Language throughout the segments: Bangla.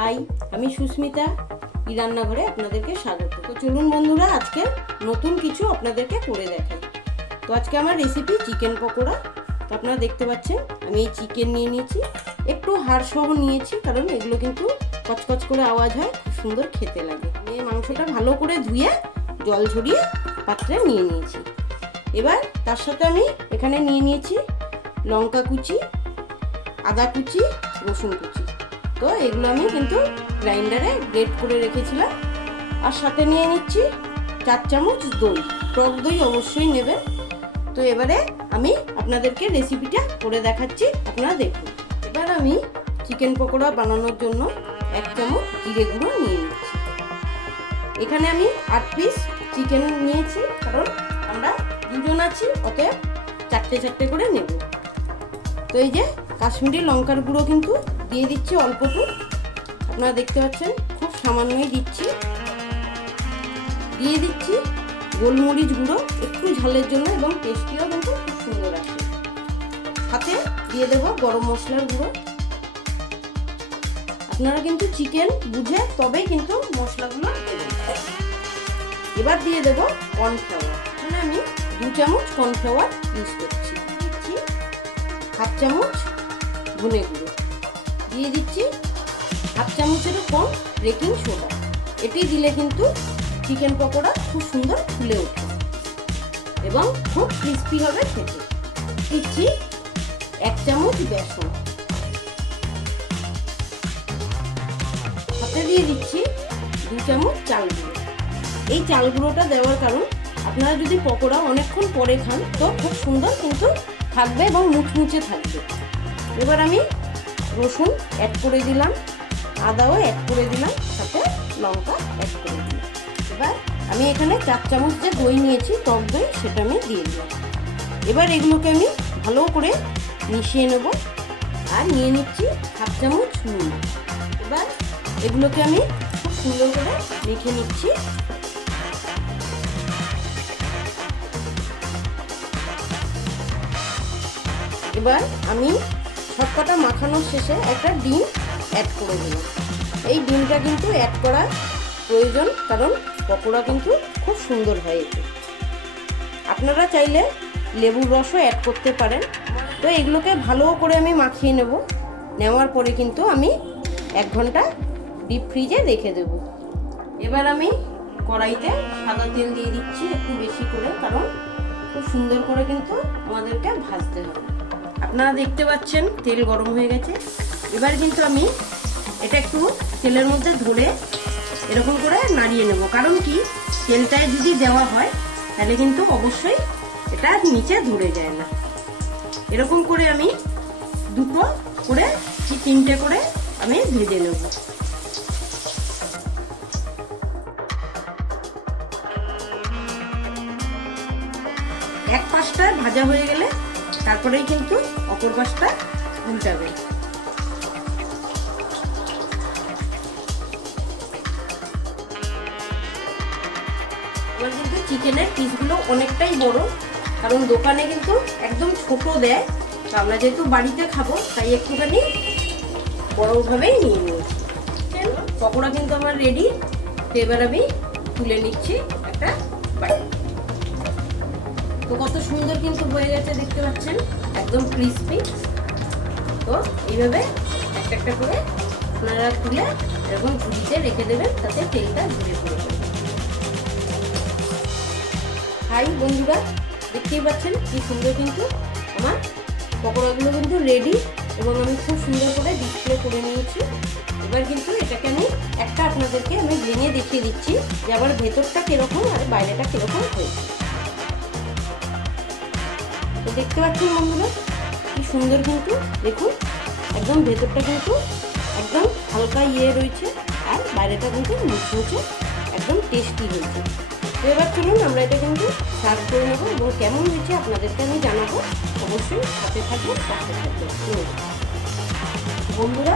হাই, আমি সুস্মিতা ই রান্নাঘরে আপনাদেরকে স্বাগত। তো চলুন বন্ধুরা, আজকে নতুন কিছু আপনাদেরকে করে দেখাই। তো আজকে আমার রেসিপি চিকেন পকোড়া। তো আপনারা দেখতে পাচ্ছেন আমি এই চিকেন নিয়ে নিয়েছি, একটু হাড় সহ নিয়েছি, কারণ এগুলো কিন্তু কচকচ করে আওয়াজ হয়, খুব সুন্দর খেতে লাগে। আমি এই মাংসটা ভালো করে ধুয়ে জল ঝরিয়ে পাত্রে নিয়ে নিয়েছি। এবার তার সাথে আমি এখানে নিয়ে নিয়েছি লঙ্কা কুচি, আদা কুচি, রসুন কুচি। তো এগুলো আমি কিন্তু গ্রাইন্ডারে গ্রেট করে রেখেছিলাম। আর সাথে নিয়ে নিচ্ছি 4 চামচ দই, টক দই অবশ্যই নেবেন। তো এবারে আমি আপনাদেরকে রেসিপিটা করে দেখাচ্ছি, আপনারা দেখুন। এবার আমি চিকেন পকোড়া বানানোর জন্য 1 চামচ জিরে গুঁড়ো নিয়ে নিচ্ছি। এখানে আমি 8 পিস চিকেন নিয়েছি, কারণ আমরা দুজন আছি, অতএব 4টে করে নেব। তো এই যে কাশ্মীরি লঙ্কার গুঁড়ো কিন্তু দিয়ে দিচ্ছি অল্পটু, আপনারা দেখতে পাচ্ছেন খুব সামান্যই দিচ্ছি। দিয়ে দিচ্ছি গোলমরিচ গুঁড়ো একটু ঝালের জন্য, এবং টেস্টিও কিন্তু খুব সুন্দর আসে। সাথে দিয়ে দেবো গরম মশলার গুঁড়ো। আপনারা কিন্তু চিকেন বুঝে তবেই কিন্তু মশলাগুলো দেবেন। এবার দিয়ে দেবো কর্নফ্লাওয়ার। এখানে আমি 2 চামচ কর্নফ্লাওয়ার ইউজ করছি। দিচ্ছি 1/2 চামচ ধনে গুঁড়ো, দিয়ে দিচ্ছি 1/2 চামচেরও কম বেকিং সোডা। এটি দিলে কিন্তু চিকেন পকোড়া খুব সুন্দর ফুলে ওঠে এবং খুব ক্রিস্পি হবে খেতে। দিচ্ছি 1 চামচ বেসন, সাথে দিয়ে দিচ্ছি 2 চামচ চাল গুঁড়ো। এই চাল গুঁড়োটা দেওয়ার কারণ, আপনারা যদি পকোড়া অনেকক্ষণ পরে খান তো খুব সুন্দর কিন্তু থাকবে এবং মুচমুচে থাকবে। এবার আমি রসুন অ্যাড করে দিলাম, আদাও অ্যাড করে দিলাম, সাথে লঙ্কা অ্যাড করে দিলাম। এবার আমি এখানে 4 চামচ যে দই নিয়েছি, টক দই, সেটা আমি দিয়ে দিলাম। এবার এগুলোকে আমি ভালো করে মিশিয়ে নেব। আর নিয়ে নিচ্ছি 1/2 চামচ নুন। এবার এগুলোকে আমি খুব সুন্দর করে মেখে নিচ্ছি। এবার আমি সবকটা মাখানোর শেষে একটা ডিম অ্যাড করে দিলাম। এই ডিমটা কিন্তু অ্যাড করা প্রয়োজন, কারণ পকোড়া কিন্তু খুব সুন্দর হয় এতে। আপনারা চাইলে লেবুর রসও অ্যাড করতে পারেন। তো এগুলোকে ভালো করে আমি মাখিয়ে নেব। নেওয়ার পরে কিন্তু আমি 1 ঘন্টা ডিপ ফ্রিজে রেখে দেব। এবার আমি কড়াইতে সাদা তেল দিয়ে দিচ্ছি একটু বেশি করে, কারণ খুব সুন্দর করে কিন্তু আমাদেরকে ভাজতে হবে। আপনারা দেখতে পাচ্ছেন তেল গরম হয়ে গেছে। এবার কিন্তু আমি এটা একটু তেলের মধ্যে ধরে এরকম করে নাড়িয়ে নেব, কারণ কি তেলটায় যদি দেওয়া হয় তাহলে কিন্তু অবশ্যই এটা নিচে ধরে যায় না। এরকম করে আমি 2টো করে কি 3টে করে আমি ভেজে নেব। এক পাশটা ভাজা হয়ে গেলে তারপরেই কিন্তু অপর পাশটা উল্টাবে। এবার কিন্তু চিকেনের পিসগুলো অনেকটাই বড়, কারণ দোকানে কিন্তু একদম ছোট দেয়। তো আমরা যেহেতু বাড়িতে খাবো তাই একটুখানি বড়ভাবেই নিয়ে নিয়েছি। পকোড়া কিন্তু আমার রেডি। তো এবার আমি তুলে নিচ্ছি একটা বাটি। তো কত সুন্দর কিন্তু হয়ে গেছে, দেখতে পাচ্ছেন একদম ক্রিস্পি। তো এইভাবে একটা করে আপনারা তুলে এরকম ঝুড়িতে রেখে দেবেন, তাতে তেলটা ঝরে পড়বে। হাই বন্ধুরা, দেখতেই পাচ্ছেন কি সুন্দর কিন্তু আমার পকোড়াগুলো কিন্তু রেডি, এবং আমি খুব সুন্দর করে ডিসপ্লে করে নিয়েছি। এবার কিন্তু এটাকে আমি আপনাদেরকে আমি ভেঙে দেখিয়ে দিচ্ছি যে আবার ভেতরটা কিরকম আর বাইরেটা কিরকম হয়েছে। তো দেখতে পাচ্ছেন বন্ধুরা কি সুন্দর কিন্তু, দেখুন একদম ভেতরটা কিন্তু একদম হালকা রয়েছে, আর বাইরেটা কিন্তু মুচমুচে একদম টেস্টি হয়েছে। তো এবার চলুন আমরা এটা কিন্তু সার্ভ করে নেবো, এবং কেমন হয়েছে আপনাদেরকে আমি জানাবো। অবশ্যই সাথে থাকবেন, পাশে থাকবেন। বন্ধুরা,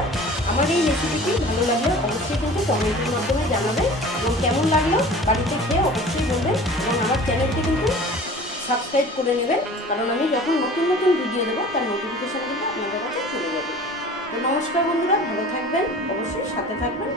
আমার এই রেসিপিটি ভালো লাগলে অবশ্যই কিন্তু কমেন্টের মাধ্যমে জানাবেন, এবং কেমন লাগলো বাড়িতে খেয়ে অবশ্যই বলবেন, এবং আমার চ্যানেলটি কিন্তু সাবস্ক্রাইব করে নেবেন, কারণ আমি যখন নতুন ভিডিও দেবো তার নোটিফিকেশন কিন্তু আপনাদের কাছে চলে যাবে। তো নমস্কার বন্ধুরা, ভালো থাকবেন, অবশ্যই সাথে সাথে থাকবেন।